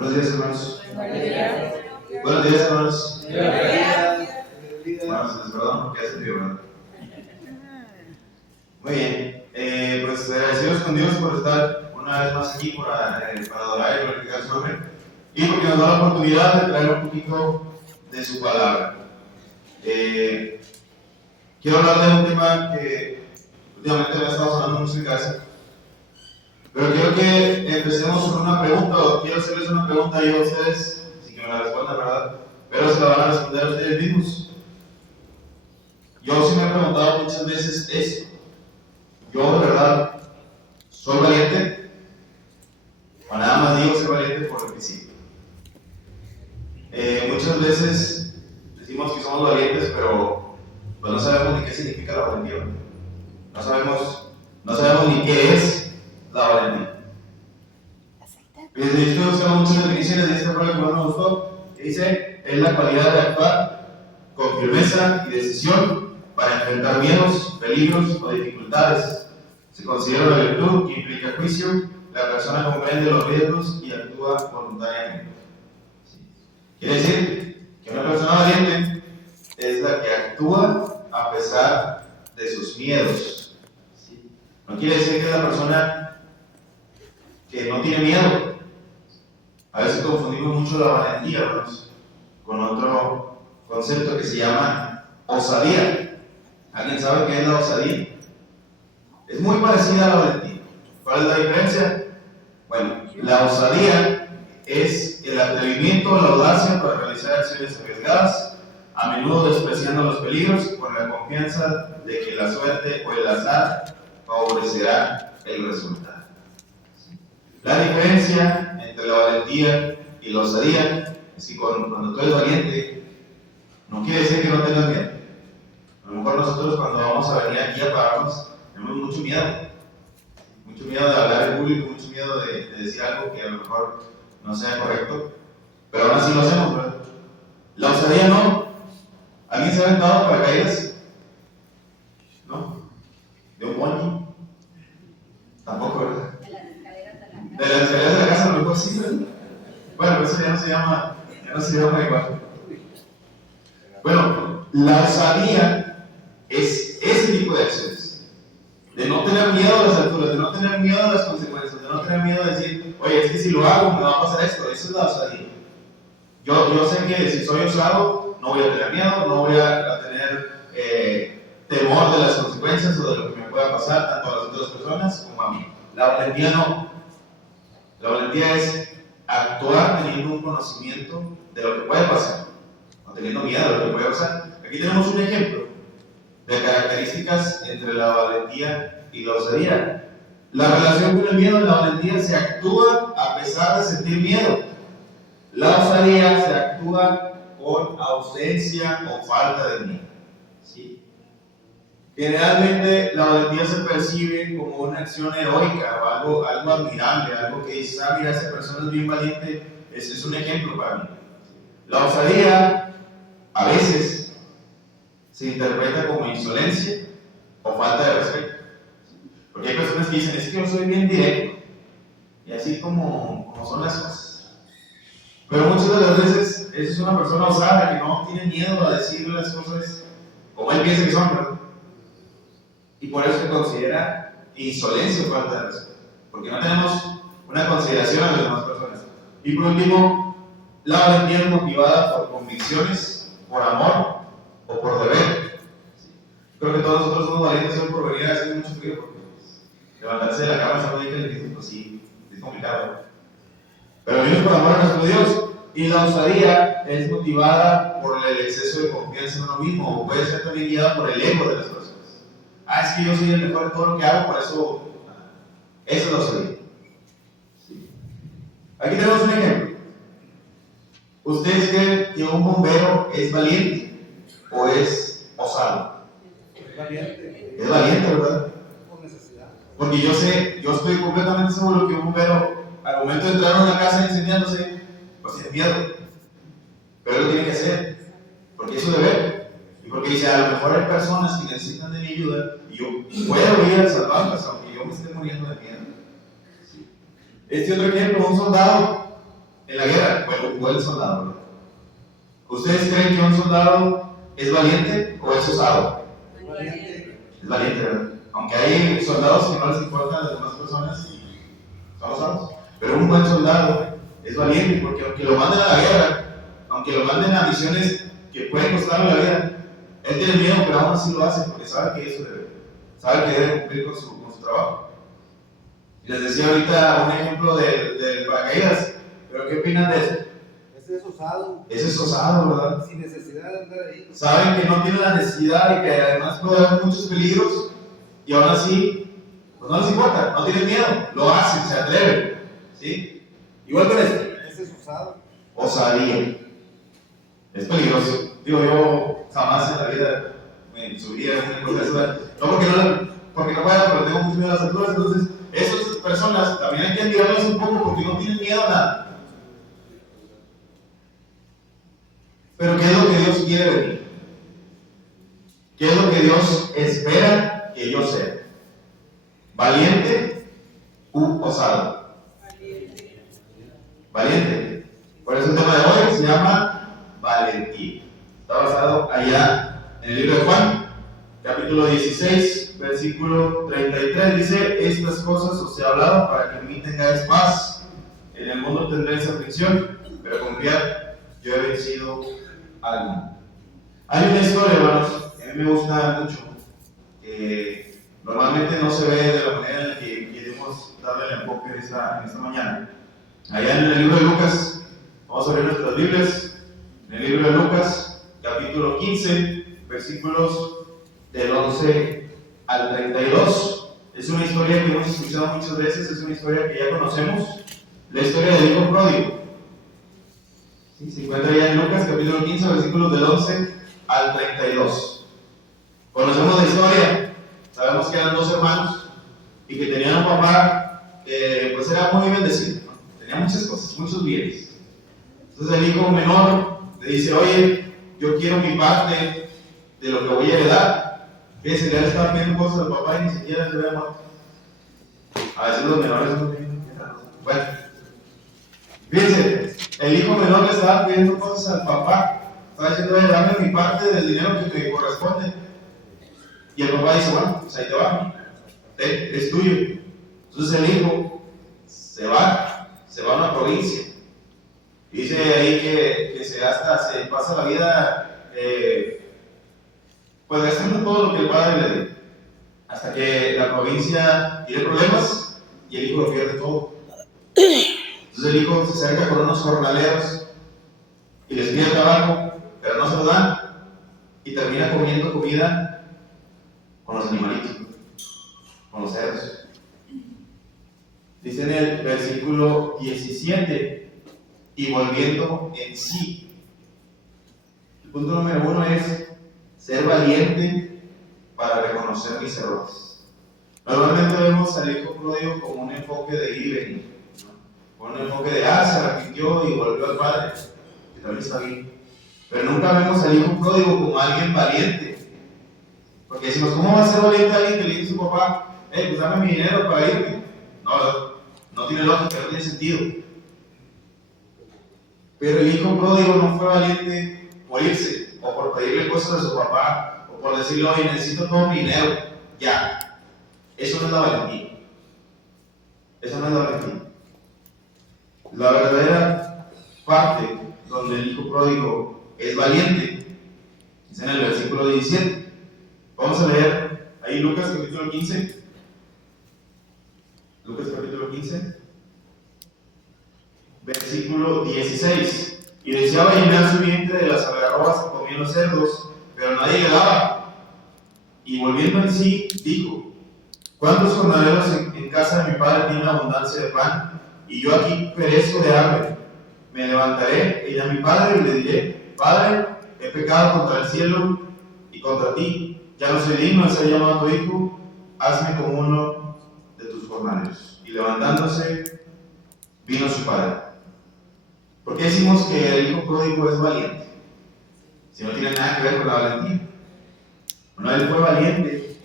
Buenos días, hermanos. Buenos días. Buenos días, hermanos. Buenos días. Hermanos, les perdón porque hace frío, ¿verdad? Muy bien. Pues agradecidos con Dios por estar una vez más aquí para adorar y glorificar su nombre y porque nos da la oportunidad de traer un poquito de su palabra. Quiero hablar de un tema que últimamente me ha estado sonando mucho en casa. Pero quiero que empecemos con una pregunta, o quiero hacerles una pregunta yo a ustedes, así que me la respondan, ¿verdad? Pero se la van a responder a ustedes mismos. Yo sí me he preguntado muchas veces eso. Yo, de verdad, ¿soy valiente? O nada más digo ser valiente por requisito. Muchas veces decimos que somos valientes, pero pues no sabemos ni qué significa la valentía. No sabemos ni qué es la valentía. Desde esto buscamos muchas definiciones de esta prueba que más me gustó, que dice: es la cualidad de actuar con firmeza y decisión para enfrentar miedos, peligros o dificultades. Se considera una virtud que implica juicio. La persona comprende los riesgos y actúa voluntariamente. Quiere decir que una persona valiente es la que actúa a pesar de sus miedos. No quiere decir que es la persona que no tiene miedo. A veces confundimos mucho la valentía, hermanos, con otro concepto que se llama osadía. ¿Alguien sabe qué es la osadía? Es muy parecida a la valentía. ¿Cuál es la diferencia? Bueno, la osadía es el atrevimiento o la audacia para realizar acciones arriesgadas, a menudo despreciando los peligros con la confianza de que la suerte o el azar favorecerá el resultado. La diferencia entre la valentía y la osadía es que cuando tú eres valiente, no quiere decir que no tengas miedo. A lo mejor nosotros cuando vamos a venir aquí a pararnos, tenemos mucho miedo de hablar en público, mucho miedo de decir algo que a lo mejor no sea correcto, pero aún así lo hacemos, ¿verdad? La osadía no. ¿Alguien se ha aventado paracaídas? ¿No? ¿De un bungee? Tampoco, ¿verdad? De las escaleras de la casa, a lo mejor sí, ¿verdad? Bueno, eso ya no se llama igual. Bueno, la osadía es ese tipo de acciones. De no tener miedo a las alturas, de no tener miedo a las consecuencias, de no tener miedo a decir, oye, es que si lo hago me va a pasar esto. Eso es la osadía. Yo sé que si soy osado, no voy a tener miedo, no voy a tener temor de las consecuencias o de lo que me pueda pasar, tanto a las otras personas como a mí. La valentía no. La valentía es actuar teniendo un conocimiento de lo que puede pasar, no teniendo miedo de lo que puede pasar. Aquí tenemos un ejemplo de características entre la valentía y la osadía. La relación con el miedo en la valentía se actúa a pesar de sentir miedo. La osadía se actúa con ausencia o falta de miedo. ¿Sí? Generalmente la valentía se percibe como una acción heroica o algo admirable, algo que dice, mira, esa persona es bien valiente, ese es un ejemplo para mí. La osadía a veces se interpreta como insolencia o falta de respeto. Porque hay personas que dicen, es que yo soy bien directo, y así como son las cosas. Pero muchas de las veces, esa es una persona osada que no tiene miedo a decir las cosas como él piensa que son, ¿verdad? Y por eso se considera insolencia o falta de respeto, porque no tenemos una consideración a las demás personas. Y por último, la valentía es motivada por convicciones, por amor o por deber. Creo que todos nosotros somos valientes hoy por venir a hacer mucho frío, porque levantarse de la cama esa noche difícil, pues sí, es complicado. Pero venimos por amor a nuestro Dios. Y la osadía es motivada por el exceso de confianza en uno mismo, o puede ser también guiada por el ego de las personas. Es que yo soy el mejor en todo lo que hago, por eso es la osadía. ¿Sí? Aquí tenemos un ejemplo. ¿Ustedes creen que un bombero es valiente o es osado? Es valiente. Es valiente, ¿verdad? Por necesidad. Porque yo estoy completamente seguro que un bombero, al momento de entrar a una casa incendiándose, pues tiene miedo. Pero él lo tiene que hacer, porque es su deber. Y porque dice, a lo mejor hay personas que necesitan de mi ayuda y yo puedo ir a salvarlas, aunque yo me esté muriendo de miedo. Este otro ejemplo, un soldado en la guerra? Bueno, un buen soldado, ¿verdad? ¿Ustedes creen que un soldado es valiente o es osado? Es valiente. Es valiente, ¿verdad? Aunque hay soldados que no les importan las demás personas y son osados. Pero un buen soldado es valiente porque aunque lo manden a la guerra, aunque lo manden a misiones que pueden costarle la vida, él tiene miedo, pero aún así lo hace porque sabe que eso sabe que debe cumplir con su trabajo. Y les decía ahorita un ejemplo del paracaídas, pero ¿qué opinan de eso? Ese es osado. Ese es osado, ¿verdad? Sin necesidad de andar ahí. Saben que no tienen la necesidad y que además puede haber muchos peligros y aún así, pues no les importa, no tienen miedo, lo hacen, se atreven, ¿sí? Igual con este. Ese es osado. Osadía. Es peligroso. Digo, yo jamás en la vida me subiría a una cosa de esa. No porque no pueda, pero tengo mucho miedo a las alturas. Entonces, esas personas también hay que admirarlas un poco porque no tienen miedo a nada. Pero ¿qué es lo que Dios quiere de mí? ¿Qué es lo que Dios espera que yo sea? ¿Valiente u osado? Valiente. Por eso el tema de hoy se llama valentía. Está basado allá en el libro de Juan, capítulo 16, versículo 33. Dice: estas cosas os he hablado para que en mí tengáis paz. En el mundo tendréis aflicción, pero confiad, yo he vencido al mundo. Hay una historia, hermanos, que a mí me gusta mucho. Normalmente no se ve de la manera en la que queremos darle el enfoque en esta mañana. Allá en el libro de Lucas, vamos a ver nuestras Biblias. En el libro de Lucas, capítulo 15, versículos del 11 al 32. Es una historia que hemos escuchado muchas veces, es una historia que ya conocemos, la historia del hijo pródigo. Sí, se encuentra ya en Lucas, capítulo 15, versículos del 11 al 32. Conocemos la historia, sabemos que eran dos hermanos y que tenían un papá que pues era muy bendecido, ¿no? Tenía muchas cosas, muchos bienes. Entonces el hijo menor le dice: oye, yo quiero mi parte de lo que voy a heredar. Fíjense, ya le estaba pidiendo cosas al papá y ni siquiera se había muerto. A veces los menores no tienen. Bueno, fíjense, el hijo menor le estaba pidiendo cosas al papá. Estaba diciendo: oye, dame mi parte del dinero que me corresponde. Y el papá dice: bueno, pues ahí te va, es tuyo. Entonces el hijo se va a una provincia. Dice ahí que se pasa la vida pues gastando todo lo que el padre le dé, hasta que la provincia tiene problemas y el hijo lo pierde todo. Entonces el hijo se acerca con unos jornaleros y les pide trabajo, pero no se lo dan, y termina comiendo comida con los animalitos, con los cerdos. Dice en el versículo 17: y volviendo en sí. El punto número 1 es ser valiente para reconocer mis errores. Normalmente vemos al hijo pródigo como un enfoque de ir y venir, ¿no? Con un enfoque de se arrepintió y volvió al padre, que también está bien. Pero nunca vemos al hijo pródigo como alguien valiente. Porque decimos: ¿cómo va a ser valiente alguien que le dice a su papá: pues dame mi dinero para irme? No tiene lógica, no tiene sentido. Pero el hijo pródigo no fue valiente por irse, o por pedirle cosas a su papá, o por decirle: oye, necesito todo mi dinero, ya. Eso no es la valentía. Eso no es la valentía. La verdadera parte donde el hijo pródigo es valiente es en el versículo 17. Vamos a leer ahí Lucas capítulo 15. Lucas capítulo 15, versículo 16. Y deseaba llenar su vientre de las algarrobas que comían los cerdos, pero nadie le daba. Y volviendo en sí, dijo: ¿cuántos jornaleros en casa de mi padre tienen abundancia de pan? Y yo aquí perezco de hambre. Me levantaré, iré a mi padre y le diré: Padre, he pecado contra el cielo y contra ti. Ya no soy digno de ser llamado tu hijo. Hazme como uno de tus jornaleros. Y levantándose, vino su padre. ¿Por qué decimos que el hijo pródigo es valiente? Si no tiene nada que ver con la valentía. Bueno, él fue valiente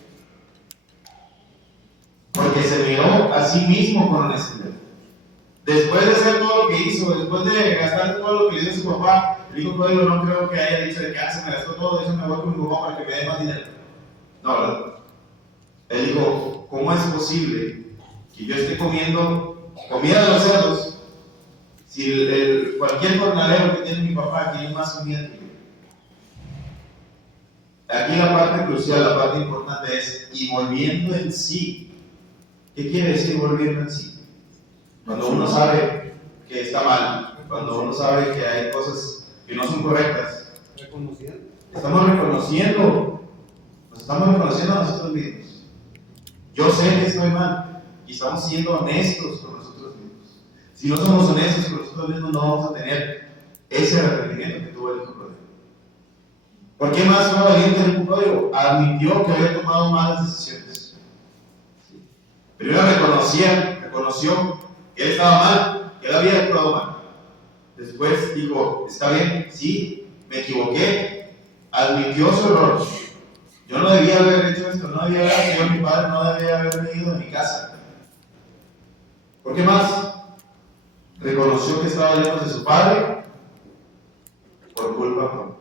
porque se miró a sí mismo con honestidad. Después de hacer todo lo que hizo, después de gastar todo lo que le dio su papá, el hijo pródigo no creo que haya dicho de que se me gastó todo, de eso me voy con mi papá para que me dé más dinero. No, ¿verdad? Él dijo, ¿cómo es posible que yo esté comiendo comida de los cerdos si cualquier jornalero que tiene mi papá tiene más comida que yo? Aquí la parte crucial, la parte importante es, y volviendo en sí. ¿Qué quiere decir volviendo en sí? Cuando uno sabe que está mal, cuando uno sabe que hay cosas que no son correctas, Reconociendo. estamos reconociendo, nos estamos reconociendo a nosotros mismos. Yo sé que estoy mal y estamos siendo honestos con nosotros mismos. Si no somos honestos con nosotros mismos, no vamos a tener ese arrepentimiento que tuvo el hijo pródigo. ¿Por qué más fue valiente el hijo pródigo? Admitió que había tomado malas decisiones. Primero reconoció que él estaba mal, que él había actuado mal. Después dijo, está bien, sí, me equivoqué, admitió su error. Yo no debía haber hecho esto, no debía haber sido mi padre, no debía haberme ido de mi casa. ¿Por qué más? Reconoció que estaba lejos de su padre por culpa propia.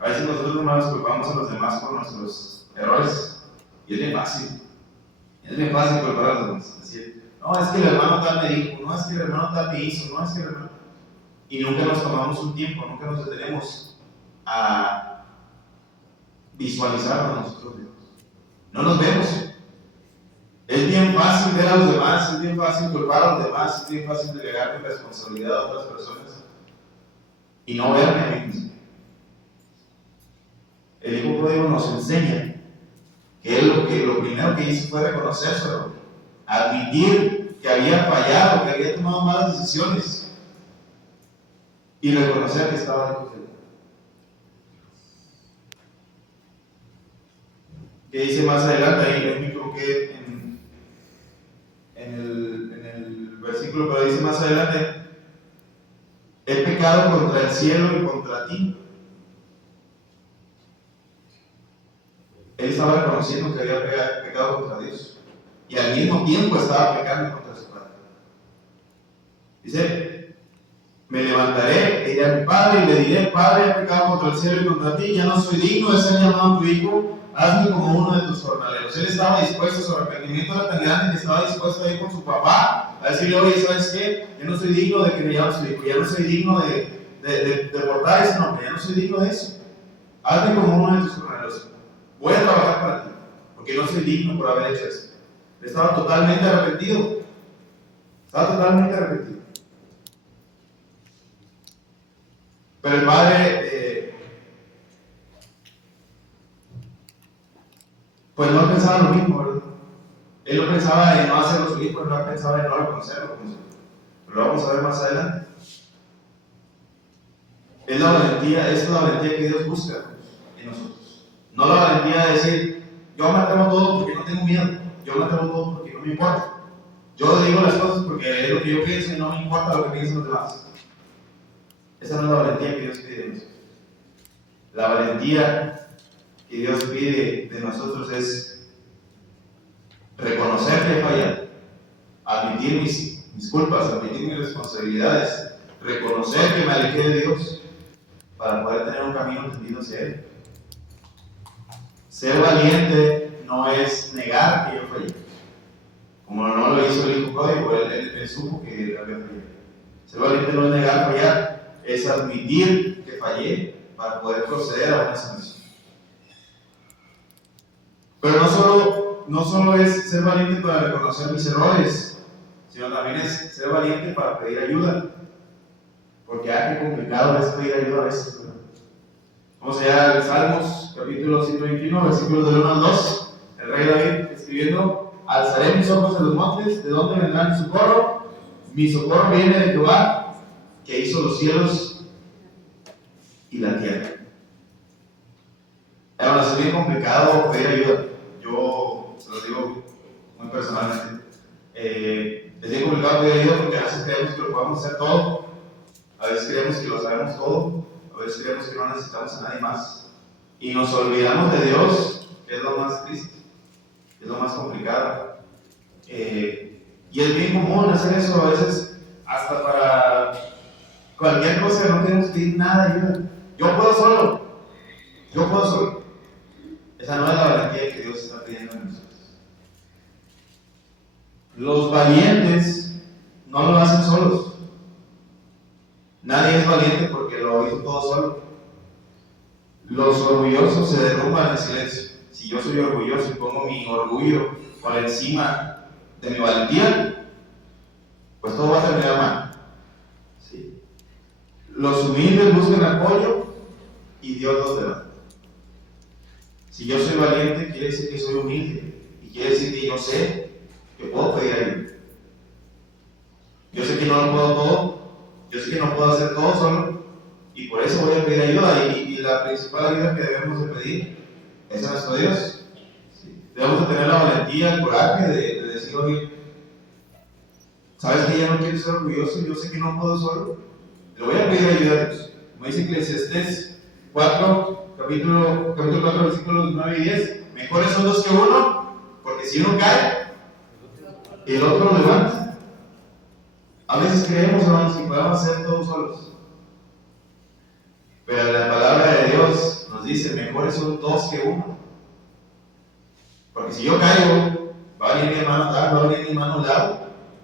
A veces nosotros hermanos culpamos a los demás por nuestros errores y es bien fácil. Es bien fácil culpar a los demás. Decir, no, es que el hermano tal me dijo, no, es que el hermano tal me hizo, no, es que el hermano... Y nunca nos tomamos un tiempo, nunca nos detenemos a visualizarnos a nosotros mismos. No nos vemos. Es bien fácil ver a los demás, es bien fácil culpar a los demás, es bien fácil delegar mi responsabilidad a otras personas y no verme a mí mismo. El hijo pródigo nos enseña que él lo primero que hizo fue reconocer su error, admitir que había fallado, que había tomado malas decisiones y reconocer que estaba lejos de él. Que dice más adelante, ahí me equivoqué en el versículo, pero dice más adelante, he pecado contra el cielo y contra ti. Él estaba reconociendo que había pecado contra Dios y al mismo tiempo estaba pecando contra su padre. Dice, me levantaré, iré a mi padre y le diré, Padre, he pecado contra el cielo y contra ti, ya no soy digno de ser llamado tu hijo, hazme como uno de tus jornaleros. Él estaba dispuesto, su arrepentimiento era tan grande que estaba dispuesto a ir con su papá a decirle, oye, ¿sabes qué? Yo no soy digno de que me llames tu hijo, ya no soy digno de portar ese nombre, ya no soy digno de eso. Hazme como uno de tus jornaleros. Voy a trabajar para ti, porque no soy digno por haber hecho eso. Estaba totalmente arrepentido. Pero el padre, pues no pensaba lo mismo, ¿verdad? Él no pensaba en no hacerlo su hijo, no pensaba en no reconocerlo como su hijo. Pero lo vamos a ver más adelante. Es la valentía que Dios busca en nosotros. No la valentía de decir, yo me atrevo a todo porque no tengo miedo, yo me atrevo a todo porque no me importa. Yo digo las cosas porque es lo que yo pienso y no me importa lo que piensen los demás. Esa no es la valentía que Dios pide de nosotros. La valentía que Dios pide de nosotros es reconocer que he fallado, admitir mis culpas, admitir mis responsabilidades, reconocer que me alejé de Dios para poder tener un camino tendido hacia Él. Ser valiente no es negar que yo fallé. Como no lo hizo el hijo pródigo, él supo que había fallado. Ser valiente no es negar fallar, es admitir que fallé para poder proceder a una sanación. Pero no solo es ser valiente para reconocer mis errores, sino también es ser valiente para pedir ayuda. Porque qué complicado es pedir ayuda a veces, ¿verdad? Vamos allá al Salmos, capítulo 121, versículos del 1 al 2. El rey David escribiendo, alzaré mis ojos en los montes, ¿de dónde vendrá mi socorro? Mi socorro viene de Jehová, que hizo los cielos y la tierra. Hermanos, es bien complicado pedir ayuda. Yo se lo digo muy personalmente. Es bien complicado pedir ayuda porque a veces creemos que lo podemos hacer todo, a veces creemos que lo sabemos todo, a veces creemos que no necesitamos a nadie más. Y nos olvidamos de Dios, que es lo más triste, que es lo más complicado. Y es bien común hacer eso. A hasta para cualquier cosa no tenemos que pedir nada de ayuda. Yo puedo solo. Yo puedo solo. Esa no es la valentía que Dios está pidiendo en nosotros. Los valientes no lo hacen solos. Nadie es valiente porque lo hizo todo solo. Los orgullosos se derrumban en silencio. Si yo soy orgulloso y pongo mi orgullo por encima de mi valentía, pues todo va a terminar mal. ¿Sí? Los humildes buscan apoyo y Dios los levanta. Si yo soy valiente, quiere decir que soy humilde y quiere decir que yo sé que puedo pedir ayuda. Yo sé que no lo puedo todo, yo sé que no puedo hacer todo solo y por eso voy a pedir ayuda. Y la principal ayuda que debemos de pedir es a nuestro Dios. ¿Sí? Debemos de tener la valentía, el coraje de decir, oye, ¿sabes que ya no quiero ser orgulloso? Yo sé que no puedo solo. Le voy a pedir ayuda a Dios. Como dice Eclesiastés 4, capítulo 4, versículos 9 y 10. Mejores son dos que uno, porque si uno cae, el otro lo levanta. A veces creemos, hermanos, que podemos hacer todos solos. Pero la palabra de Dios nos dice, mejores son dos que uno. Porque si yo caigo, va a venir mi hermano atrás, va a venir mi hermano a un lado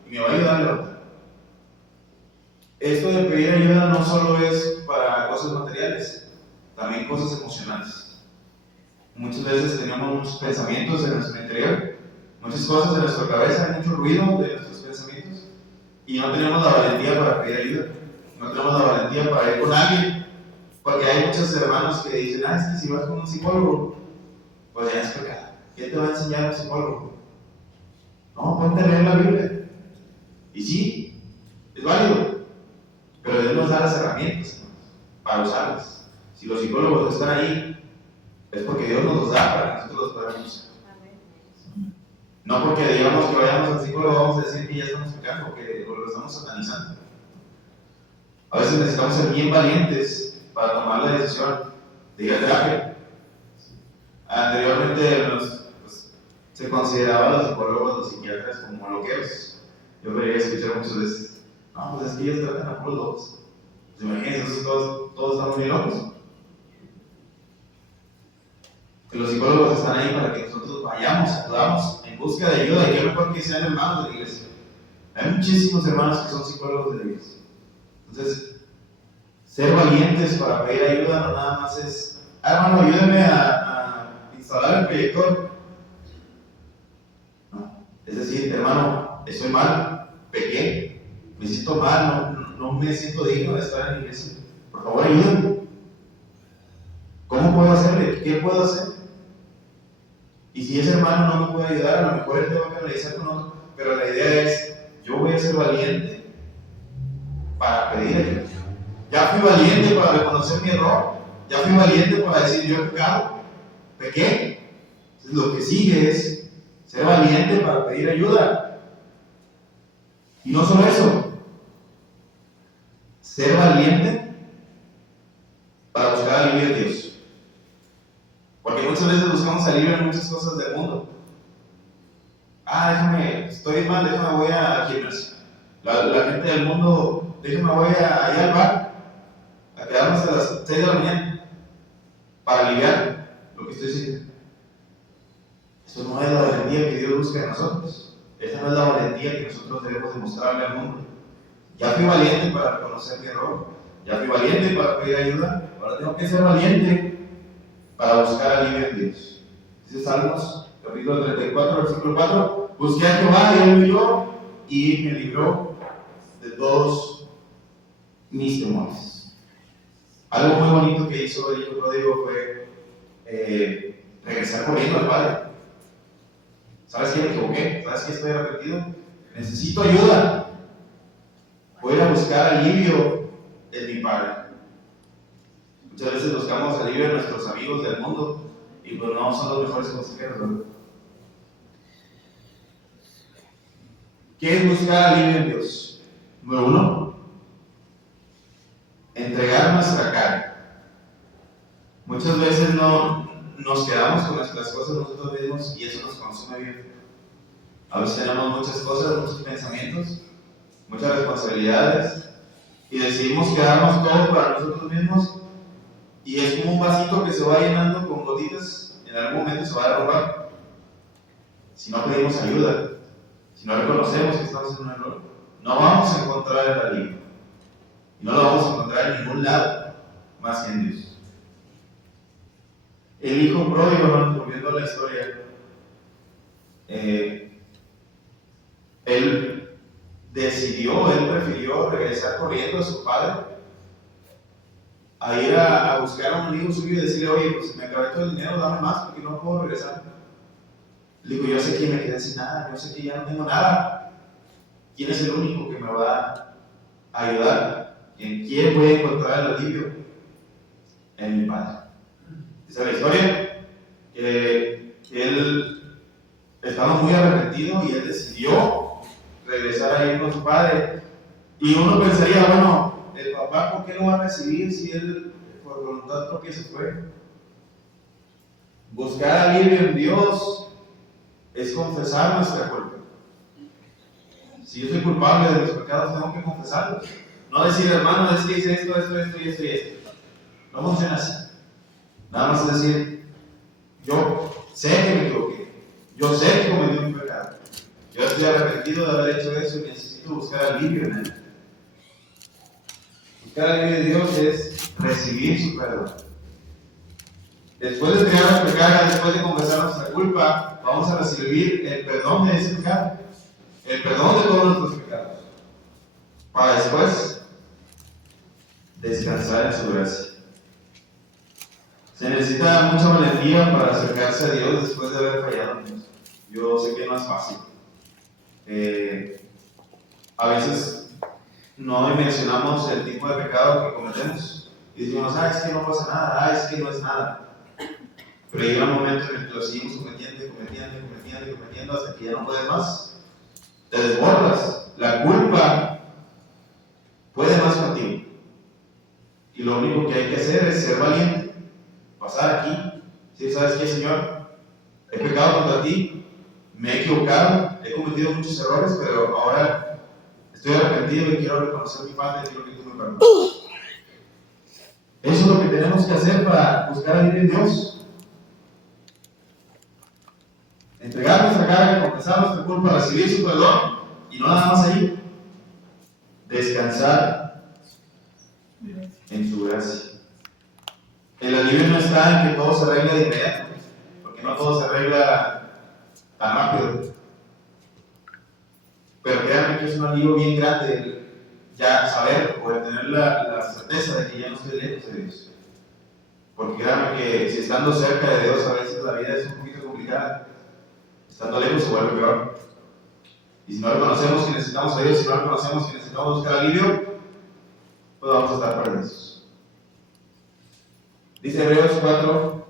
y me va a ayudar a levantar. Esto de pedir ayuda no solo es para cosas materiales, también cosas emocionales. Muchas veces tenemos muchos pensamientos en nuestro interior, muchas cosas en nuestra cabeza, hay mucho ruido de nuestros pensamientos y no tenemos la valentía para pedir ayuda, no tenemos la valentía para ir con alguien, porque hay muchos hermanos que dicen, es que si vas con un psicólogo, pues ya es pecado. ¿Qué te va a enseñar un psicólogo? No, ponte a leer la Biblia. Y sí, es válido, pero Dios nos da las herramientas, ¿no?, para usarlas. Si los psicólogos están ahí, es porque Dios nos los da para que nosotros los podamos usar. No porque digamos que vayamos al psicólogo vamos a decir que ya estamos pecando, que lo estamos satanizando. A veces necesitamos ser bien valientes para tomar la decisión de ir a terapia. Anteriormente se consideraba a los psicólogos, los psiquiatras como loqueros. Yo lo llegué a escuchar muchas veces. No, pues es que ellos tratan a puros locos. Pues imagínense, todos estamos muy locos. Que los psicólogos están ahí para que nosotros vayamos, acudamos en busca de ayuda, y qué mejor que sean hermanos de la iglesia. Hay muchísimos hermanos que son psicólogos de la iglesia. Entonces, ser valientes para pedir ayuda no nada más es, hermano, ayúdame a instalar el proyector. No, es decir, hermano, estoy mal, pequé, me siento mal, no me siento digno de estar en la iglesia. Por favor, ayúdame. ¿Cómo puedo hacerle? ¿Qué puedo hacer? Y si ese hermano no me puede ayudar, a lo mejor él te va a canalizar con otro, pero la idea es, yo voy a ser valiente para pedir ayuda. Ya fui valiente para reconocer mi error, ya fui valiente para decir yo he pecado, pequé. Entonces lo que sigue es ser valiente para pedir ayuda. Y no solo eso, ser valiente para buscar alivio de Dios. Porque muchas veces buscamos alivio en muchas cosas del mundo. Estoy mal, déjame voy a gimnasio. La gente del mundo, déjame voy allá al bar, a quedarme hasta las 6 de la mañana, para aliviar lo que estoy sintiendo. Eso no es la valentía que Dios busca en nosotros. Esa no es la valentía que nosotros debemos demostrarle al mundo. Ya fui valiente para reconocer mi error, ya fui valiente para pedir ayuda, ahora tengo que ser valiente para buscar alivio en Dios. Dice Salmos, capítulo 34, versículo 4, busqué a Jehová y él me oyó y me libró de todos mis temores. Algo muy bonito que hizo el hijo pródigo fue regresar corriendo al Padre. ¿Sabes que me equivoqué? ¿Sabes que estoy arrepentido? Necesito ayuda. Voy a buscar alivio en mi Padre. Muchas veces buscamos alivio en nuestros amigos del mundo y pues no son los mejores consejeros, ¿verdad? ¿Qué es buscar alivio en Dios? Número 1, entregar nuestra carga. Muchas veces nos quedamos con nuestras cosas nosotros mismos y eso nos consume bien. A veces tenemos muchas cosas, muchos pensamientos, muchas responsabilidades y decidimos quedarnos todo para nosotros mismos, y es como un vasito que se va llenando con gotitas, en algún momento se va a derrumbar. Si no pedimos ayuda, si no reconocemos que estamos en un error, no vamos a encontrar el alivio. Y no lo vamos a encontrar en ningún lado, más que en Dios. El hijo pródigo, hermanos, volviendo a la historia, él prefirió regresar corriendo a su padre, a ir a buscar a un amigo suyo y decirle: oye, pues me acabé todo el dinero, dame más porque no puedo regresar. Le digo: yo sé que me quedé sin nada, yo sé que ya no tengo nada. ¿Quién es el único que me va a ayudar? ¿En quién voy a encontrar el alivio? En mi padre. Esa es la historia, que él estaba muy arrepentido y él decidió regresar a ir con su padre. Y uno pensaría: bueno, el papá, ¿por qué lo va a recibir si él por voluntad propia se fue? Buscar alivio en Dios es confesar nuestra culpa. Si yo soy culpable de mis pecados, tengo que confesarlos. No decir: hermano, es que hice esto y esto. No funciona así. Nada más es decir: yo sé que me equivoqué, yo sé que cometí un pecado, yo estoy arrepentido de haber hecho eso y necesito buscar alivio en él. Buscar alivio de Dios es recibir su perdón. Después de entregar el pecado, después de confesar nuestra culpa, vamos a recibir el perdón de ese pecado, el perdón de todos nuestros pecados, para después descansar en su gracia. Se necesita mucha valentía para acercarse a Dios después de haber fallado en Dios. Yo sé que no es fácil. A veces no dimensionamos el tipo de pecado que cometemos y decimos: es que no pasa nada, es que no es nada. Pero llega un momento en el que lo seguimos cometiendo hasta que ya no puedes más. Te desbordas. La culpa puede más contigo. Y lo único que hay que hacer es ser valiente. Pasar aquí. Si sabes qué, Señor, he pecado contra ti, me he equivocado, he cometido muchos errores, pero ahora estoy arrepentido y quiero reconocer mi falta y quiero que tú me perdones. Eso es lo que tenemos que hacer para buscar alivio en Dios. Entregar nuestra carga, confesar nuestra culpa, recibir su perdón y no nada más ahí. Descansar en su gracia. El alivio no está en que todo se arregla de inmediato, porque no todo se arregla tan rápido. Pero créanme que es un alivio bien grande ya saber o tener la certeza de que ya no estoy lejos de Dios. Porque créanme que si estando cerca de Dios a veces la vida es un poquito complicada. Estando lejos se vuelve peor. Y si no reconocemos que necesitamos a Dios, si no reconocemos que necesitamos buscar alivio, pues vamos a estar perdidos. Dice Hebreos 4,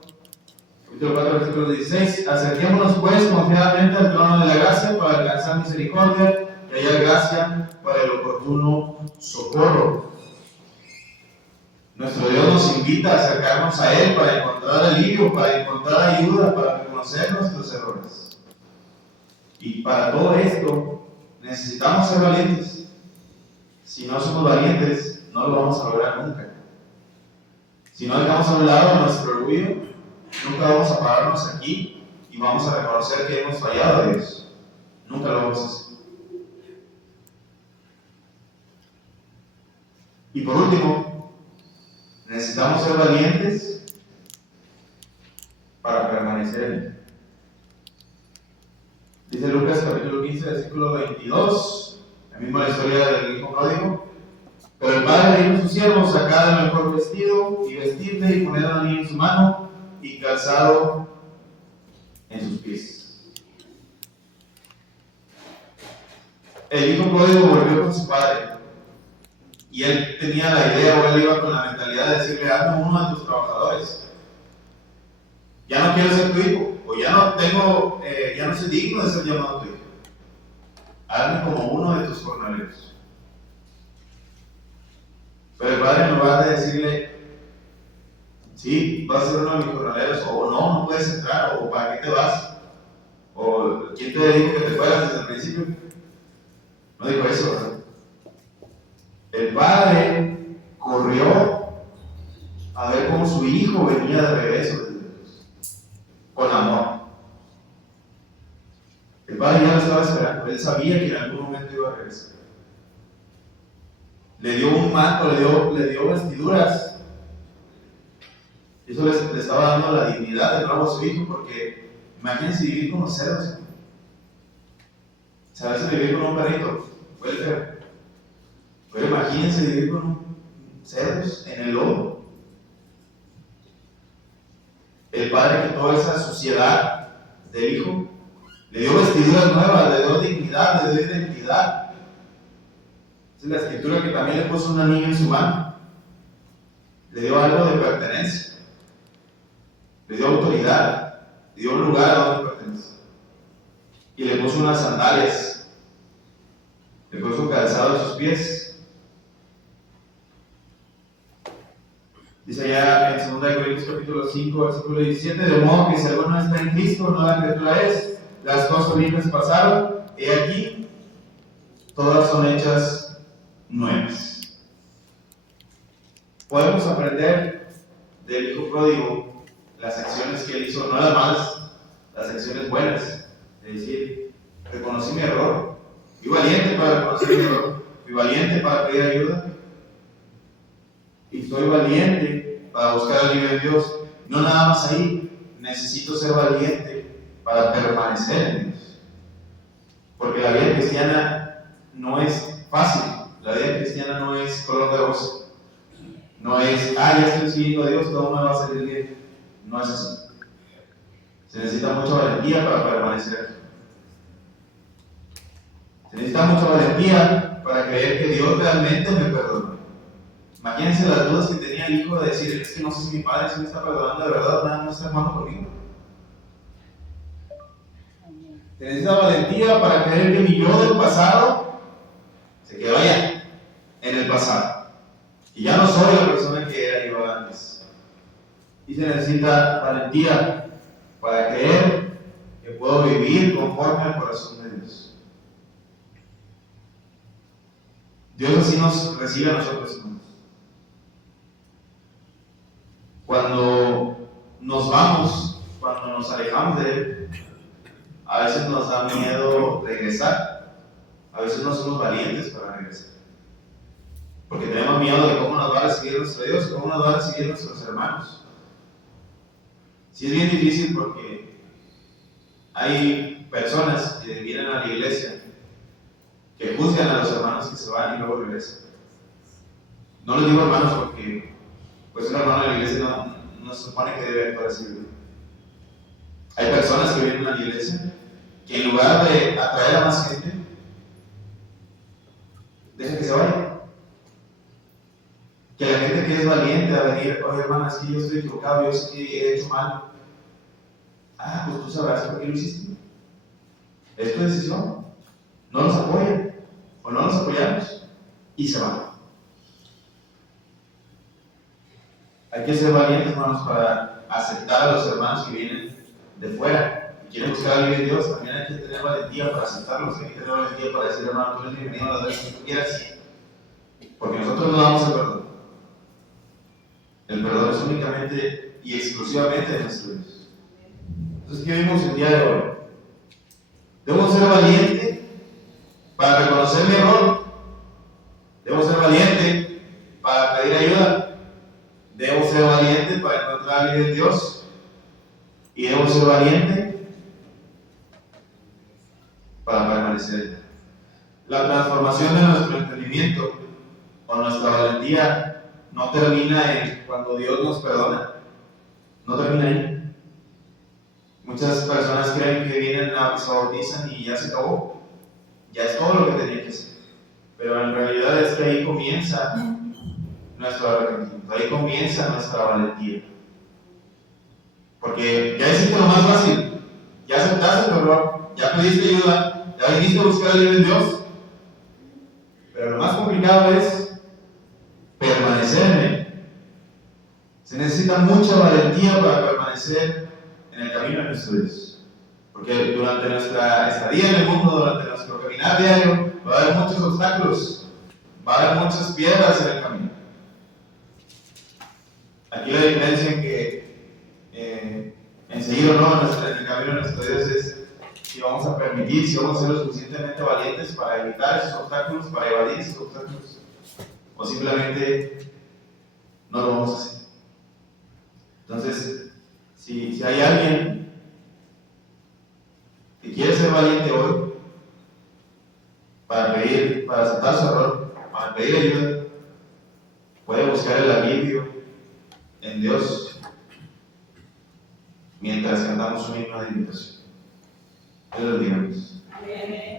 capítulo 4, versículo 16: acerquémonos pues confiadamente al trono de la gracia para alcanzar misericordia y hallar gracia para el oportuno socorro. Nuestro Dios nos invita a acercarnos a Él para encontrar alivio, para encontrar ayuda, para reconocer nuestros errores. Y para todo esto necesitamos ser valientes. Si no somos valientes, no lo vamos a lograr nunca. Si no dejamos a un lado nuestro orgullo, nunca vamos a pararnos aquí y vamos a reconocer que hemos fallado a Dios. Nunca lo vamos a hacer. Y por último, necesitamos ser valientes para permanecer en Él. Dice Lucas capítulo 15, versículo 22, la misma historia del hijo pródigo. Pero el padre le dijo a sus siervos: sacad el mejor vestido y vestidle y poned a en su mano y calzado en sus pies. El hijo pródigo volvió con su padre y él tenía la idea, o él iba con la mentalidad de decirle: hazme uno de tus trabajadores. Ya no quiero ser tu hijo, o ya no soy digno de ser llamado tu hijo. Hazme como uno de tus jornaleros. Pero el padre, en lugar de decirle: sí, vas a ser uno de mis jornaleros, o no puedes entrar, o ¿para qué te vas? O ¿quién te dijo que te fueras desde el principio? No dijo eso, ¿verdad? El padre corrió a ver cómo su hijo venía de regreso desde Dios, con amor. El padre ya lo estaba esperando, él sabía que en algún momento iba a regresar. Le dio un manto, le dio vestiduras. Y eso le estaba dando la dignidad de nuevo a su hijo, porque imagínense vivir con los cerdos. ¿Sabes? Vivir con un perrito, fue feo. Pero imagínense vivir con cerdos en el lodo. El padre quitó esa suciedad del hijo, le dio vestiduras nuevas, le dio dignidad, le dio identidad. Es la escritura que también le puso un anillo en su mano, le dio algo de pertenencia, le dio autoridad, le dio un lugar a donde pertenece, y le puso unas sandalias, le puso calzado en sus pies. Dice allá en 2 Corintios capítulo 5, versículo 17, de modo que si alguno está en Cristo, nueva criatura es, las cosas viejas pasaron, he aquí, todas son hechas nuevas. Podemos aprender del hijo pródigo las acciones que él hizo, no las malas, las acciones buenas. Es decir, reconocí mi error, fui valiente para reconocer mi error, fui valiente para pedir ayuda, y soy valiente para buscar el alivio de Dios. No nada más ahí, necesito ser valiente para permanecer en Dios. Porque la vida cristiana no es fácil, la vida cristiana no es color de rosa. No es, ya estoy siguiendo a Dios, todo me va a salir bien. No es así. Se necesita mucha valentía para permanecer. Se necesita mucha valentía para creer que Dios realmente me perdona. Imagínense las dudas que tenía el hijo de decir, es que no sé si mi padre sí me está perdonando de verdad, nada más está hermano conmigo. Se necesita valentía para creer que mi yo del pasado se quedó allá, en el pasado. Y ya no soy la persona que era yo antes. Y se necesita valentía para creer que puedo vivir conforme al corazón de Dios. Dios así nos recibe a nosotros, hermanos. Cuando nos vamos, cuando nos alejamos de Él, a veces nos da miedo regresar. A veces no somos valientes para regresar. Porque tenemos miedo de cómo nos va a recibir nuestro Dios, cómo nos va a recibir nuestros hermanos. Sí, es bien difícil porque hay personas que vienen a la iglesia que juzgan a los hermanos que se van y luego regresan. No les digo hermanos porque pues un hermano de la iglesia no se supone que debe actuar así. Hay personas que vienen a la iglesia que en lugar de atraer a más gente, dejan que se vayan. Que la gente que es valiente a venir, oye hermana, es que yo estoy equivocado, yo sé que he hecho mal. Pues tú sabrás por qué lo hiciste. Es tu decisión. No los apoyan o no los apoyamos y se van. Hay que ser valientes, hermanos, para aceptar a los hermanos que vienen de fuera y quieren buscar a alguien de Dios. También hay que tener valentía para aceptarlos, hay que tener valentía para decir, hermano, tú eres bienvenido a las veces que tú quieras, porque nosotros no damos el perdón. El perdón es únicamente y exclusivamente de nuestro Dios. Entonces, ¿qué vimos el día de hoy? Debo ser valiente para reconocer mi error. Debo ser valiente para pedir ayuda. Debo ser valiente para encontrar a alguien en Dios. Y debo ser valiente para permanecer. La transformación de nuestro entendimiento o nuestra valentía no termina en cuando Dios nos perdona. No termina ahí. Muchas personas creen que vienen a se bautizan y ya se acabó. Ya es todo lo que tenía que hacer. Pero en realidad es que ahí comienza nuestro arrepentimiento. Ahí comienza nuestra valentía. Porque ya hiciste lo más fácil. Ya aceptaste tu error. Ya pediste ayuda. Ya viniste a buscar ayuda en Dios. Pero lo más complicado es permanecer en Él. Se necesita mucha valentía para permanecer en el camino de nuestro Dios. Porque durante nuestra estadía en el mundo, durante nuestro caminar diario, va a haber muchos obstáculos. va a haber muchas piedras en el camino. Aquí la diferencia en que en seguir o no en el camino de nuestro Dios es si vamos a permitir, si vamos a ser lo suficientemente valientes para evitar esos obstáculos, para evadir esos obstáculos, o simplemente no lo vamos a hacer. Entonces, si hay alguien que quiere ser valiente hoy, para aceptar su error, para pedir ayuda, puede buscar el alivio en Dios mientras cantamos un himno de invitación. Dios los bendiga.